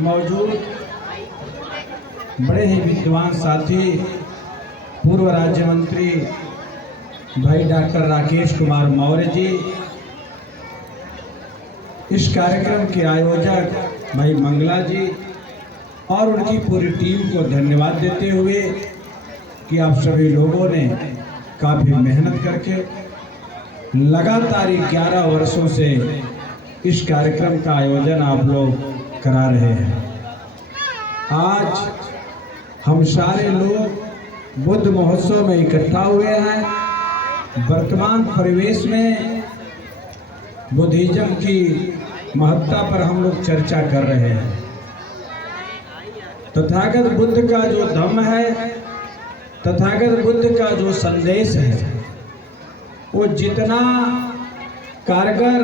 मौजूद बड़े ही विद्वान साथी पूर्व राज्य मंत्री भाई डॉक्टर राकेश कुमार मौर्य जी, इस कार्यक्रम के आयोजक भाई मंगला जी और उनकी पूरी टीम को धन्यवाद देते हुए कि आप सभी लोगों ने काफ़ी मेहनत करके लगातार 11 वर्षों से इस कार्यक्रम का आयोजन आप लोग करा रहे हैं। आज हम सारे लोग बुद्ध महोत्सव में इकट्ठा हुए हैं। वर्तमान परिवेश में बुद्धिज्म की महत्ता पर हम लोग चर्चा कर रहे हैं। तथागत बुद्ध का जो धम्म है, तथागत बुद्ध का जो संदेश है, वो जितना कारगर,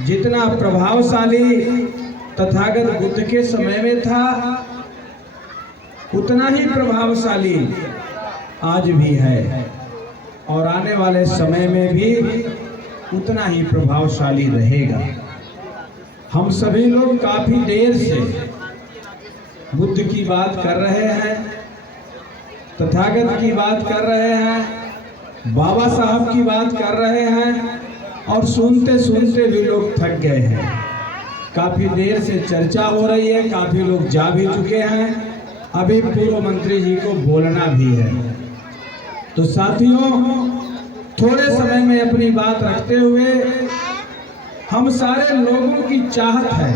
जितना प्रभावशाली तथागत बुद्ध के समय में था, उतना ही प्रभावशाली आज भी है और आने वाले समय में भी उतना ही प्रभावशाली रहेगा। हम सभी लोग काफी देर से बुद्ध की बात कर रहे हैं, तथागत की बात कर रहे हैं, बाबा साहब की बात कर रहे हैं और सुनते सुनते भी लोग थक गए हैं। काफी देर से चर्चा हो रही है, काफी लोग जा भी चुके हैं, अभी पूर्व मंत्री जी को बोलना भी है। तो साथियों, थोड़े समय में अपनी बात रखते हुए हम सारे लोगों की चाहत है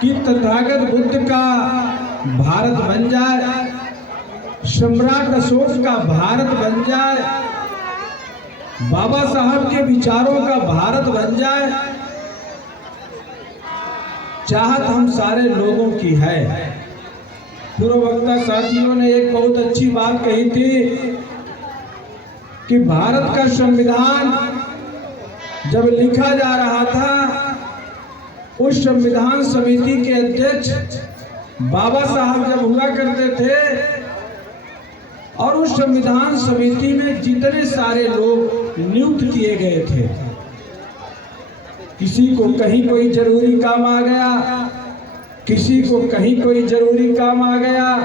कि तथागत बुद्ध का भारत बन जाए, सम्राट अशोक का भारत बन जाए, बाबा साहब के विचारों का भारत बन जाए। चाहत हम सारे लोगों की है। पूर्व वक्ता साथियों ने एक बहुत अच्छी बात कही थी कि भारत का संविधान जब लिखा जा रहा था, उस संविधान समिति के अध्यक्ष बाबा साहब जब हुआ करते थे और उस संविधान समिति में जितने सारे लोग नियुक्त किए गए थे, किसी को कहीं कोई जरूरी काम आ गया, किसी को कहीं कोई जरूरी काम आ गया,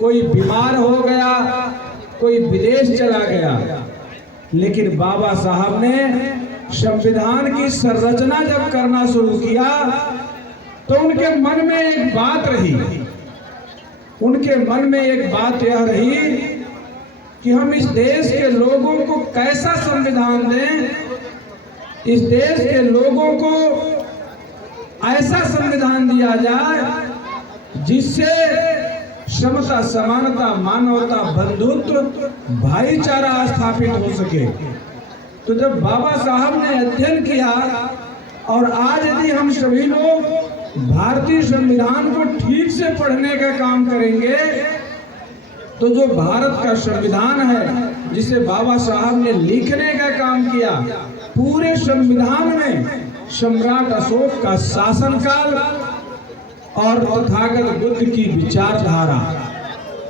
कोई बीमार हो गया, कोई विदेश चला गया, लेकिन बाबा साहब ने संविधान की संरचना जब करना शुरू किया तो उनके मन में एक बात रही, उनके मन में एक बात यह रही कि हम इस देश के लोगों को कैसा संविधान दें, इस देश के लोगों को ऐसा संविधान दिया जाए जिससे समता, समानता, मानवता, बंधुत्व, भाईचारा स्थापित हो सके। तो जब बाबा साहब ने अध्ययन किया और आज यदि हम सभी लोग भारतीय संविधान को ठीक से पढ़ने का काम करेंगे तो जो भारत का संविधान है, जिसे बाबा साहब ने लिखने का काम किया, पूरे संविधान में सम्राट अशोक का शासनकाल और तथागत बुद्ध की विचारधारा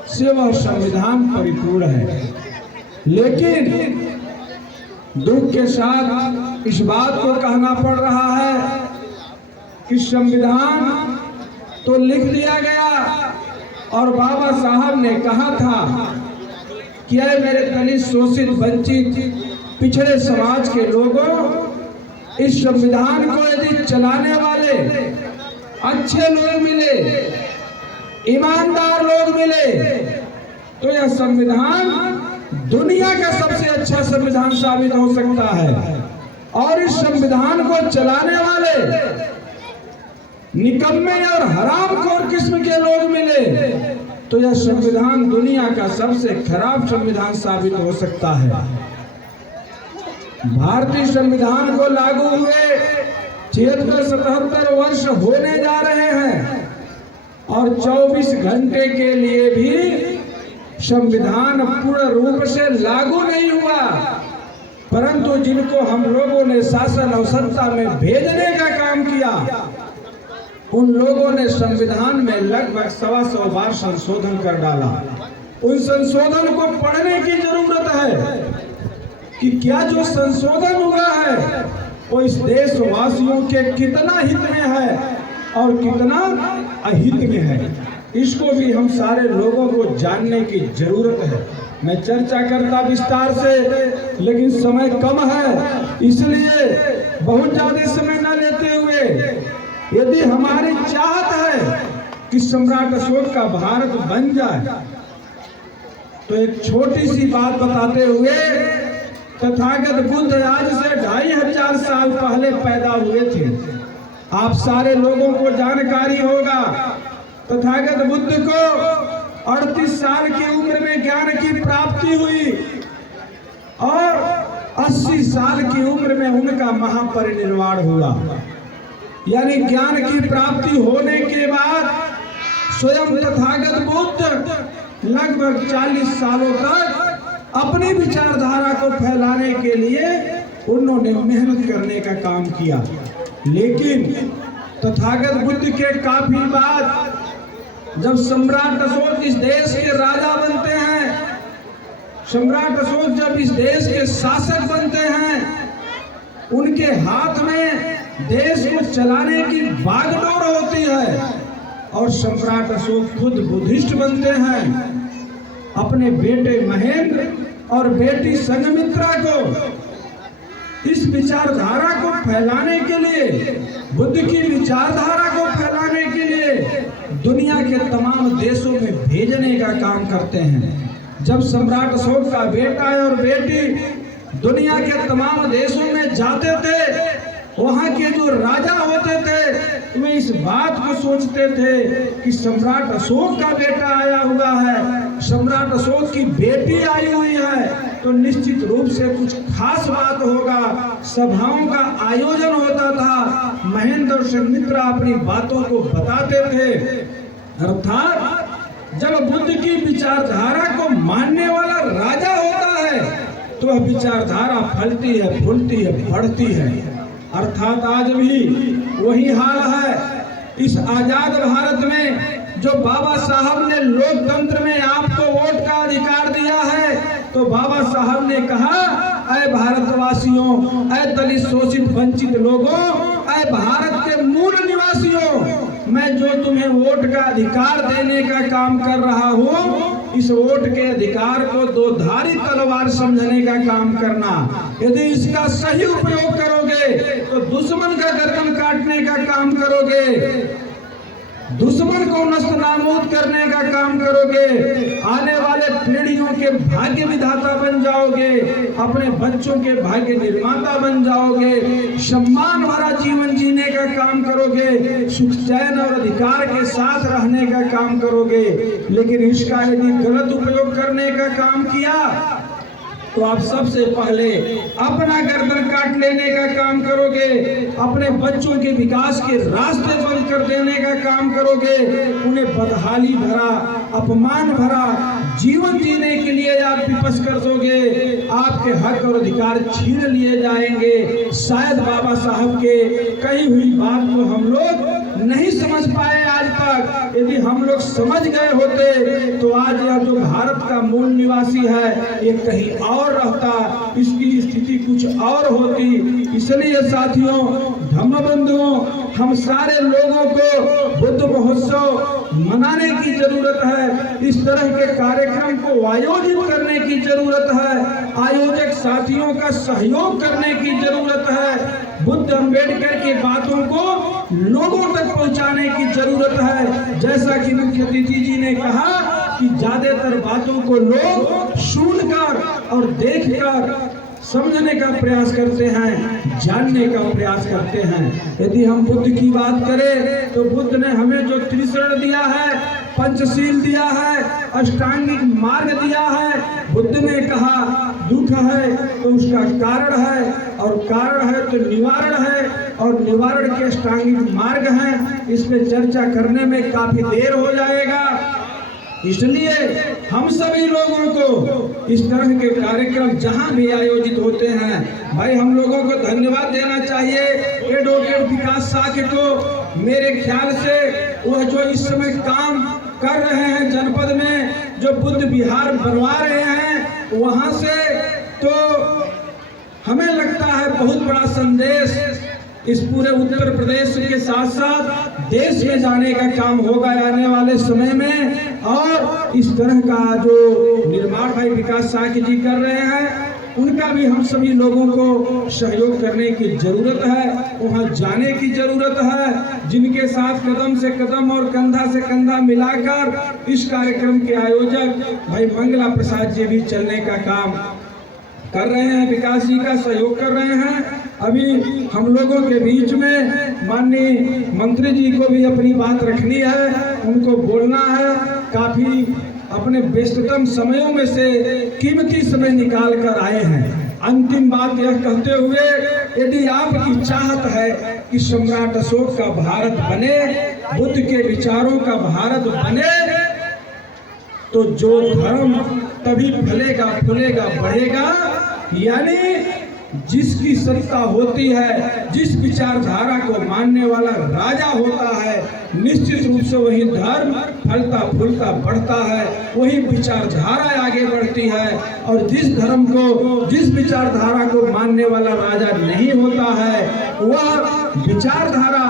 से वह संविधान परिपूर्ण है। लेकिन दुख के साथ इस बात को कहना पड़ रहा है कि संविधान तो लिख दिया गया और बाबा साहब ने कहा था कि ऐ मेरे दलित, शोषित, वंचित, पिछड़े समाज के लोगों, इस संविधान को यदि चलाने वाले अच्छे लोग मिले, ईमानदार लोग मिले, तो यह संविधान दुनिया का सबसे अच्छा संविधान साबित हो सकता है। और इस संविधान को चलाने वाले निकम्मे और हरामखोर किस्म के लोग मिले तो यह संविधान दुनिया का सबसे खराब संविधान साबित हो सकता है। भारतीय संविधान को लागू हुए 76-77 वर्ष होने जा रहे हैं और 24 घंटे के लिए भी संविधान पूर्ण रूप से लागू नहीं हुआ, परंतु जिनको हम लोगों ने शासन और सत्ता में भेजने का काम किया, उन लोगों ने संविधान में लगभग 125 बार संशोधन कर डाला। उन संशोधन को पढ़ने की जरूरत है कि क्या जो संशोधन हुआ है वो इस देशवासियों के कितना हित में है, और कितना अहित में है, इसको भी हम सारे लोगों को जानने की जरूरत है। मैं चर्चा करता विस्तार से, लेकिन समय कम है, इसलिए बहुत ज्यादा समय न लेते हुए, यदि हमारी चाहत है कि सम्राट अशोक का भारत बन जाए, तो एक छोटी सी बात बताते हुए, तथागत बुद्ध आज से 2500 साल पहले पैदा हुए थे। आप सारे लोगों को जानकारी होगा, तथागत बुद्ध को 38 साल की उम्र में ज्ञान की प्राप्ति हुई और 80 साल की उम्र में उनका महापरिनिर्वाण हुआ। यानी ज्ञान की प्राप्ति होने के बाद स्वयं तथागत बुद्ध लगभग 40 सालों तक अपनी विचारधारा को फैलाने के लिए उन्होंने मेहनत करने का काम किया। लेकिन तथागत बुद्ध के काफी बाद जब सम्राट अशोक इस देश के राजा बनते हैं, सम्राट अशोक जब इस देश के शासक बनते हैं, उनके हाथ में देश को चलाने की बागडोर होती है और सम्राट अशोक खुद बुद्धिस्ट बनते हैं। अपने बेटे महेंद्र और बेटी संघमित्रा को इस विचारधारा को फैलाने के लिए, बुद्ध की विचारधारा को फैलाने के लिए दुनिया के तमाम देशों में भेजने का काम करते हैं। जब सम्राट अशोक का बेटा और बेटी दुनिया के तमाम देशों में जाते थे, वहाँ के जो राजा होते थे वे इस बात को सोचते थे कि सम्राट अशोक का बेटा आया हुआ है, सम्राट अशोक की बेटी आई हुई है, तो निश्चित रूप से कुछ खास बात होगा। सभाओं का आयोजन होता था, महेंद्र और संघमित्रा अपनी बातों को बताते थे। अर्थात जब बुद्ध की विचारधारा को मानने वाला राजा होता है तो वह विचारधारा फलती है, फूलती है, बढ़ती है। अर्थात आज भी वही हाल है। इस आजाद भारत में जो बाबा साहब ने लोकतंत्र में आपको वोट का अधिकार दिया है, तो बाबा साहब ने कहा, ऐ भारतवासियों, ऐ दलित शोषित वंचित लोगों, ऐ भारत के मूल निवासियों, मैं जो तुम्हें वोट का अधिकार देने का काम कर रहा हूँ, इस वोट के अधिकार को दो धारी तलवार समझने का काम करना। यदि इसका सही उपयोग करोगे तो दुश्मन का गर्दन काटने का काम करोगे, दुश्मन को नष्ट नाबूद करने का काम करोगे, आने वाले पीढ़ियों के भाग्य विधाता बन जाओगे, अपने बच्चों के भाग्य निर्माता बन जाओगे, सम्मान भरा जीवन जीने का काम करोगे, सुख चैन और अधिकार के साथ रहने का काम करोगे। लेकिन इसका यदि गलत उपयोग करने का काम किया तो आप सबसे पहले अपना गर्दन काट लेने का काम करोगे, अपने बच्चों के विकास के रास्ते बंद कर देने का काम करोगे, उन्हें बदहाली भरा, अपमान भरा जीवन जीने के लिए आप विपक्ष कर दोगे, आपके हक और अधिकार छीन लिए जाएंगे। शायद बाबा साहब के कही हुई बात को हम लोग नहीं समझ पाए आज तक। यदि हम लोग समझ गए होते तो आज यह जो भारत का मूल निवासी है ये कहीं और रहता, इसकी स्थिति कुछ और होती। इसलिए साथियों, धम्म बंधुओं, हम सारे लोगों को बुद्ध महोत्सव मनाने की जरूरत है। इस तरह के कार्यक्रम को आयोजित करने की जरूरत है, आयोजक साथियों का सहयोग करने की जरूरत है, बुद्ध अम्बेडकर की बातों को लोगों तक पहुंचाने की जरूरत है। जैसा कि मुख्य अतिथि जी ने कहा कि ज्यादातर बातों को लोग सुनकर और देखकर समझने का प्रयास करते हैं, जानने का प्रयास करते हैं। यदि हम बुद्ध की बात करें तो बुद्ध ने हमें जो त्रिशरण दिया है, पंचशील दिया है, अष्टांगिक मार्ग दिया है, बुद्ध ने कहा दुख है तो उसका कारण है, और कारण है तो निवारण है, और निवारण के अष्टांगिक मार्ग हैं। इस पे चर्चा करने में काफी देर हो जाएगा, इसलिए हम सभी लोगों को इस तरह के कार्यक्रम जहां भी आयोजित होते हैं, भाई हम लोगों को धन्यवाद देना चाहिए एडवोकेट विकास साखे को। मेरे ख्याल से वह जो इस समय काम कर रहे हैं जनपद में, जो बुद्ध विहार बनवा रहे हैं, वहां से तो हमें लगता है बहुत बड़ा संदेश इस पूरे उत्तर प्रदेश के साथ साथ देश में जाने का काम होगा आने वाले समय में। और इस तरह का जो निर्माण भाई विकास साकी जी कर रहे हैं, उनका भी हम सभी लोगों को सहयोग करने की जरूरत है, वहाँ जाने की जरूरत है। जिनके साथ कदम से कदम और कंधा से कंधा मिलाकर इस कार्यक्रम के आयोजक भाई मंगला प्रसाद जी भी चलने का काम कर रहे हैं, विकास जी का सहयोग कर रहे हैं। अभी हम लोगों के बीच में माननीय मंत्री जी को भी अपनी बात रखनी है, उनको बोलना है। काफी अपने व्यस्ततम समयों में से कीमती समय निकाल कर आए हैं। अंतिम बात यह कहते हुए, यदि आपकी चाहत है कि सम्राट अशोक का भारत बने, बुद्ध के विचारों का भारत बने, तो जो धर्म तभी फलेगा फूलेगा बढ़ेगा, यानी जिसकी सत्ता होती है, जिस विचारधारा को मानने वाला राजा होता है, निश्चित रूप से वही धर्म फलता फूलता बढ़ता है, वही विचारधारा आगे बढ़ती है। और जिस धर्म को, जिस विचारधारा को मानने वाला राजा नहीं होता है, वह विचारधारा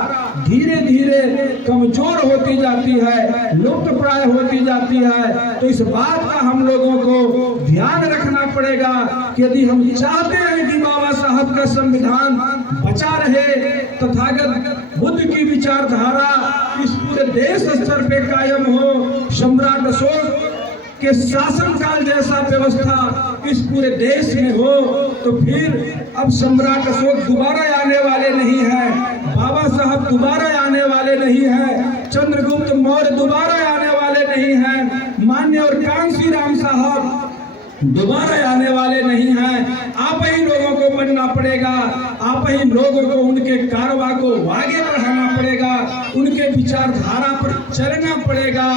धीरे धीरे कमजोर होती जाती है, लुप्त प्राय होती जाती है। तो इस बात का हम लोगों को ध्यान रखना पड़ेगा कि यदि हम चाहते हैं कि बाबा साहब का संविधान बचा रहे, तथागत बुद्ध की विचारधारा इस पूरे देश स्तर पे कायम हो, सम्राट अशोक के शासन काल जैसा व्यवस्था इस पूरे देश में हो, तो फिर अब सम्राट अशोक दोबारा आने वाले नहीं हैं, बाबा साहब दोबारा आने वाले नहीं हैं, चंद्रगुप्त मौर्य दोबारा आने वाले नहीं हैं, मान्य और कांसी राम साहब दोबारा आने वाले नहीं हैं। आप ही लोगों को बनना पड़ेगा, आप ही लोगों को उनके कारवा को आगे बढ़ाना पड़ेगा, उनके विचारधारा पर चलना पड़ेगा।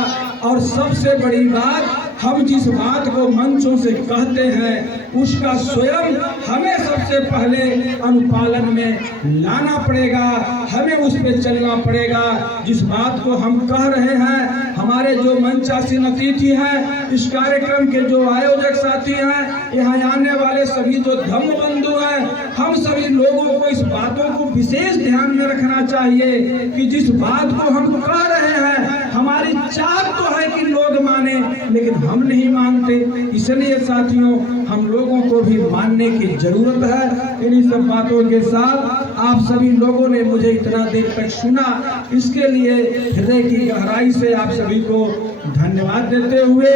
और सबसे बड़ी बात, हम जिस बात को मंचों से कहते हैं उसका स्वयं हमें सबसे पहले अनुपालन में लाना पड़ेगा, हमें उस पर चलना पड़ेगा। जिस बात को हम कह रहे हैं, हमारे जो मंचासीन अतिथि हैं, इस कार्यक्रम के जो आयोजक साथी हैं, यहाँ आने वाले सभी जो धम्म बंधु हैं, हम सभी लोगों को इस बातों को विशेष ध्यान में रखना चाहिए कि जिस बात को हम कह रहे हैं, हमारी चाहत तो है कि लोग माने, लेकिन हम नहीं मानते। इसलिए साथियों, हम लोगों को भी मानने की जरूरत है। इन्हीं सब बातों के साथ आप सभी लोगों ने मुझे इतना देर तक सुना, इसके लिए हृदय की गहराई से आप सभी को धन्यवाद देते हुए,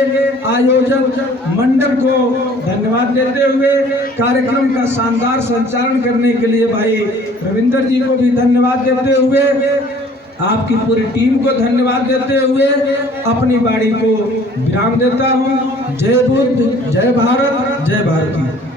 आयोजक मंडल को धन्यवाद देते हुए, कार्यक्रम का शानदार संचालन करने के लिए भाई रविंदर जी को भी धन्यवाद देते हुए, आपकी पूरी टीम को धन्यवाद देते हुए अपनी वाणी को विराम देता हूँ। जय बुद्ध, जय भारत, जय भारती।